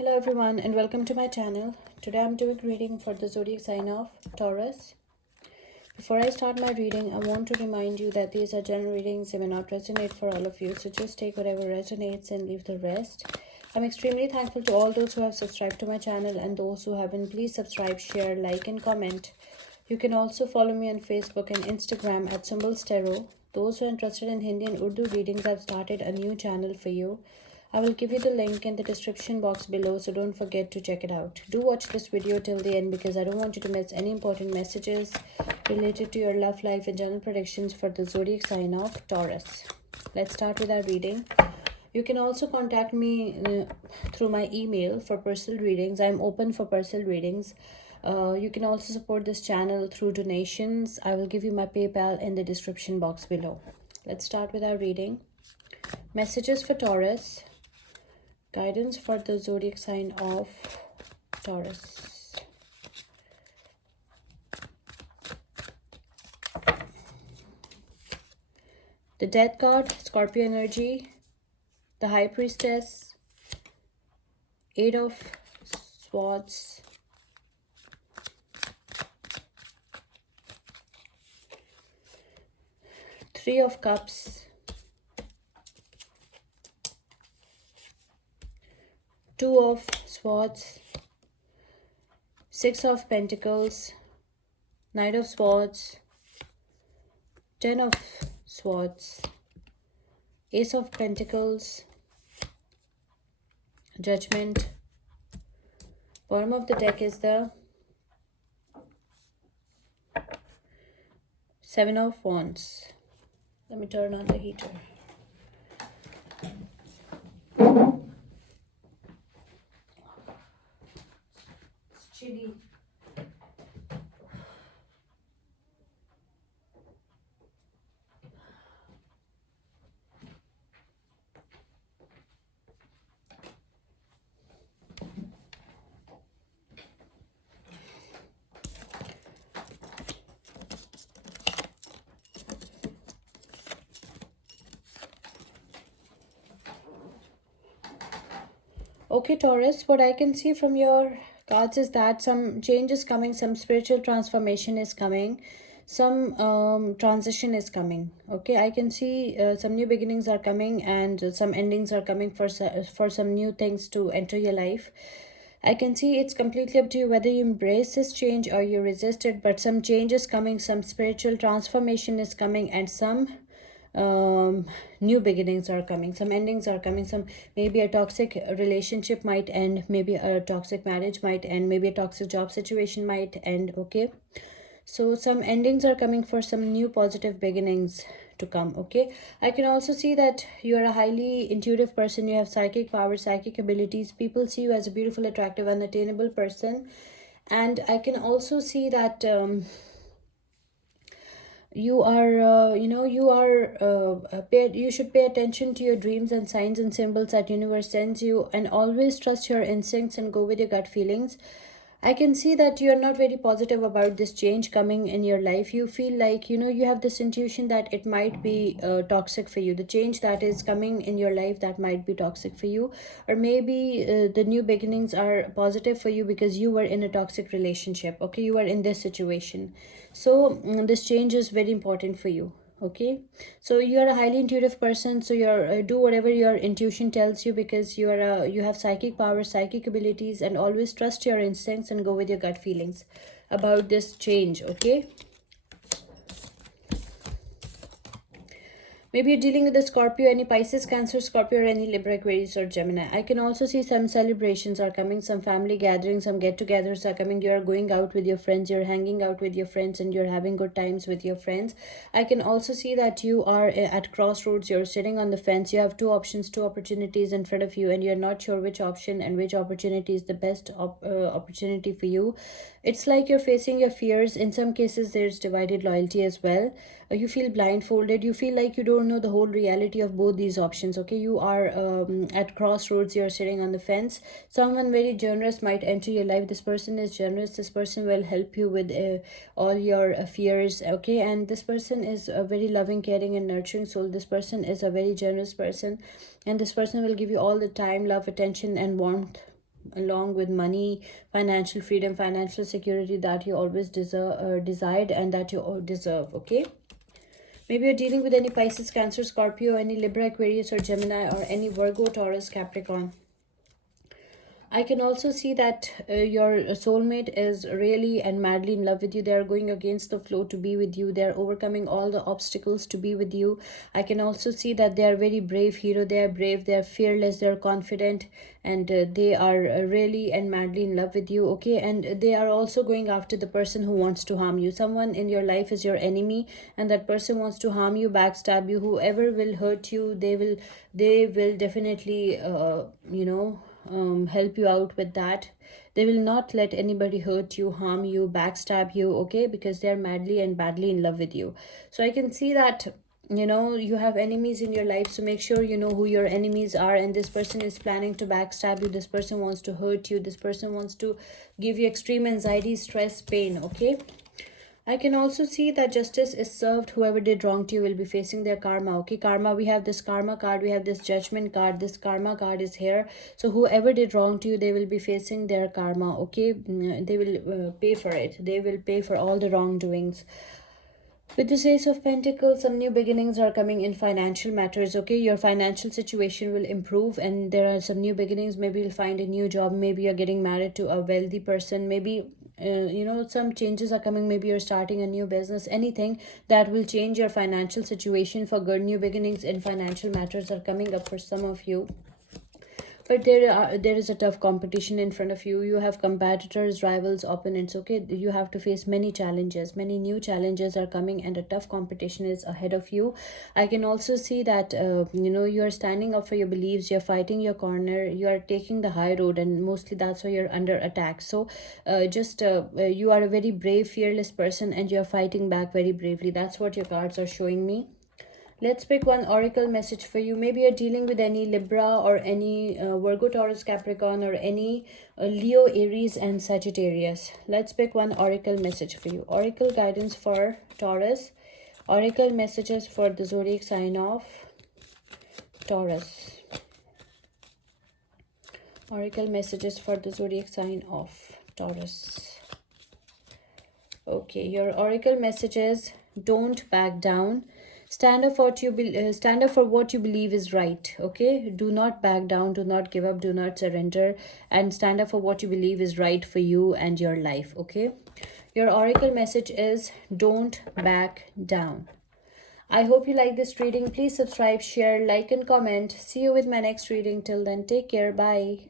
Hello everyone and welcome to my channel. Today I'm doing reading for the zodiac sign of Taurus. Before I start my reading, I want to remind you that these are general readings. They may not resonate for all of you, so just take whatever resonates and leave the rest. I'm extremely thankful to all those who have subscribed to my channel, and those who haven't, please subscribe, share, like and comment. You can also follow me on Facebook and Instagram at Symbols Tarot. Those who are interested in Hindi and Urdu readings, I've started a new channel for you. I will give you the link in the description box below, so don't forget to check it out. Do watch this video till the end because I don't want you to miss any important messages related to your love life and general predictions for the zodiac sign of Taurus. Let's start with our reading. You can also contact me through my email for personal readings. I'm open for personal readings. You can also support this channel through donations. I will give you my PayPal in the description box below. Let's start with our reading. Messages for Taurus. Guidance for the zodiac sign of Taurus. The Death card, Scorpio energy. The High Priestess, Eight of Swords, Three of Cups, Two of Swords, Six of Pentacles, Knight of Swords, Ten of Swords, Ace of Pentacles, Judgment. Bottom of the deck is the Seven of Wands. Let me turn on the heater. It's chilly. Okay, Taurus, what I can see from your cards is that some change is coming, some spiritual transformation is coming, some transition is coming. Okay, I can see some new beginnings are coming and some endings are coming for some new things to enter your life. I can see it's completely up to you whether you embrace this change or you resist it, but some change is coming, some spiritual transformation is coming, and some new beginnings are coming, some endings are coming, some maybe a toxic relationship might end, maybe a toxic marriage might end, maybe a toxic job situation might end. Okay, so some endings are coming for some new positive beginnings to come. Okay, I can also see that you are a highly intuitive person. You have psychic power, psychic abilities. People see you as a beautiful, attractive, unattainable person. And I can also see that you are you should pay attention to your dreams and signs and symbols that universe sends you, and always trust your instincts and go with your gut feelings. I can see that you're not very positive about this change coming in your life. You feel like, you have this intuition that it might be toxic for you. The change that is coming in your life, that might be toxic for you. Or maybe the new beginnings are positive for you because you were in a toxic relationship. Okay, you are in this situation. So this change is very important for you. Okay, so you are a highly intuitive person, so you're do whatever your intuition tells you, because you have psychic power, psychic abilities, and always trust your instincts and go with your gut feelings about this change. Okay, maybe you're dealing with a Scorpio, any Pisces, Cancer, Scorpio, or any Libra, Aquarius, or Gemini. I can also see some celebrations are coming, some family gatherings, some get-togethers are coming. You're going out with your friends, you're hanging out with your friends, and you're having good times with your friends. I can also see that you are at crossroads. You're sitting on the fence. You have two options, two opportunities in front of you, and you're not sure which option and which opportunity is the best opportunity for you. It's like you're facing your fears. In some cases, there's divided loyalty as well. You feel blindfolded. You feel like you don't know the whole reality of both these options. Okay, you are at crossroads. You're sitting on the fence. Someone very generous might enter your life. This person is generous. This person will help you with all your fears. Okay, and this person is a very loving, caring, and nurturing soul. This person is a very generous person, and this person will give you all the time, love, attention, and warmth along with money, financial freedom, financial security that you always desired and that you all deserve. Okay, maybe you're dealing with any Pisces, Cancer, Scorpio, any Libra, Aquarius, or Gemini, or any Virgo, Taurus, Capricorn. I can also see that your soulmate is really and madly in love with you. They are going against the flow to be with you. They are overcoming all the obstacles to be with you. I can also see that they are very brave hero. They are brave. They are fearless. They are confident, and they are really and madly in love with you. Okay, and they are also going after the person who wants to harm you. Someone in your life is your enemy, and that person wants to harm you, backstab you. Whoever will hurt you, they will definitely help you out with that. They will not let anybody hurt you, harm you, backstab you. Okay, because they're madly and badly in love with you. So I can see that you have enemies in your life, so make sure you know who your enemies are. And this person is planning to backstab you. This person wants to hurt you. This person wants to give you extreme anxiety, stress, pain. Okay, I can also see that justice is served. Whoever did wrong to you will be facing their karma. Okay, karma, we have this karma card, we have this judgment card, this karma card is here. So whoever did wrong to you, they will be facing their karma. Okay, they will pay for it. They will pay for all the wrongdoings. With this Ace of Pentacles, some new beginnings are coming in financial matters. Okay, your financial situation will improve, and there are some new beginnings. Maybe you'll find a new job. Maybe you're getting married to a wealthy person. Maybe some changes are coming. Maybe you're starting a new business. Anything that will change your financial situation for good. New beginnings in financial matters are coming up for some of you. But there is a tough competition in front of you. You have competitors, rivals, opponents. Okay, you have to face many challenges. Many new challenges are coming, and a tough competition is ahead of you. I can also see that you are standing up for your beliefs. You're fighting your corner. You are taking the high road, and mostly that's why you're under attack. So you are a very brave, fearless person, and you're fighting back very bravely. That's what your cards are showing me. Let's pick one oracle message for you. Maybe you're dealing with any Libra or any Virgo, Taurus, Capricorn, or any Leo, Aries, and Sagittarius. Let's pick one oracle message for you. Oracle guidance for Taurus. Oracle messages for the zodiac sign of Taurus. Oracle messages for the zodiac sign of Taurus. Okay, your oracle messages: don't back down. Stand up for what you believe is right. Okay, do not back down, do not give up, do not surrender, and stand up for what you believe is right for you and your life. Okay, your oracle message is don't back down. I hope you like this reading. Please subscribe, share, like, and comment. See you with my next reading. Till then, take care. Bye.